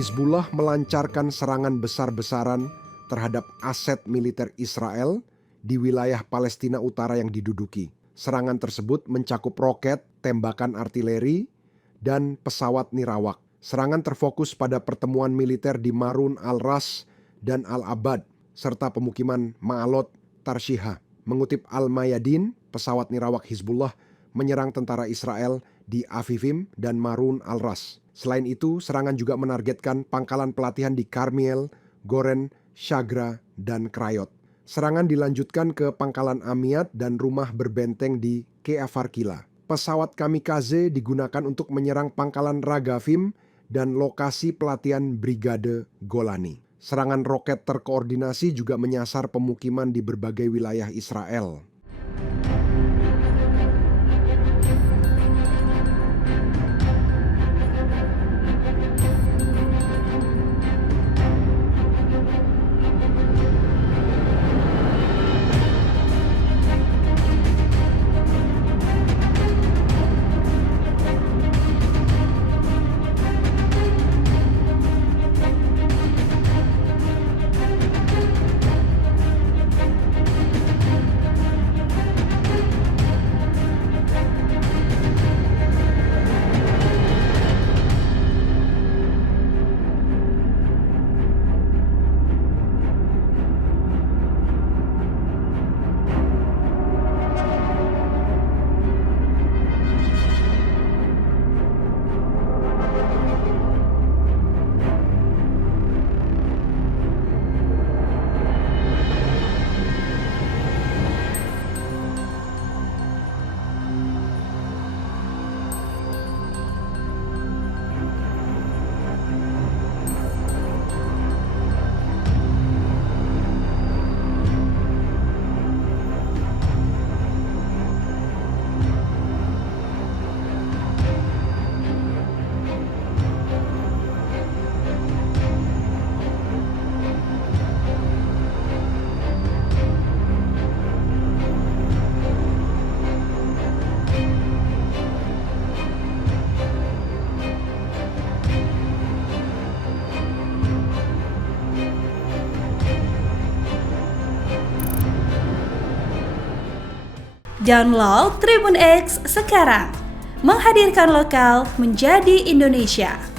Hizbullah melancarkan serangan besar-besaran terhadap aset militer Israel di wilayah Palestina Utara yang diduduki. Serangan tersebut mencakup roket, tembakan artileri, dan pesawat nirawak. Serangan terfokus pada pertemuan militer di Marun al-Ras dan Al-Abad, serta pemukiman Ma'alot Tarshiha. Mengutip Al-Mayadin, pesawat nirawak Hizbullah menyerang tentara Israel di Avivim dan Marun al-Ras. Selain itu, serangan juga menargetkan pangkalan pelatihan di Karmiel, Goren, Shagra, dan Krayot. Serangan dilanjutkan ke pangkalan Amiat dan rumah berbenteng di Keafarkila. Pesawat kamikaze digunakan untuk menyerang pangkalan Ragavim dan lokasi pelatihan Brigade Golani. Serangan roket terkoordinasi juga menyasar pemukiman di berbagai wilayah Israel. Download Tribun X sekarang, menghadirkan lokal menjadi Indonesia.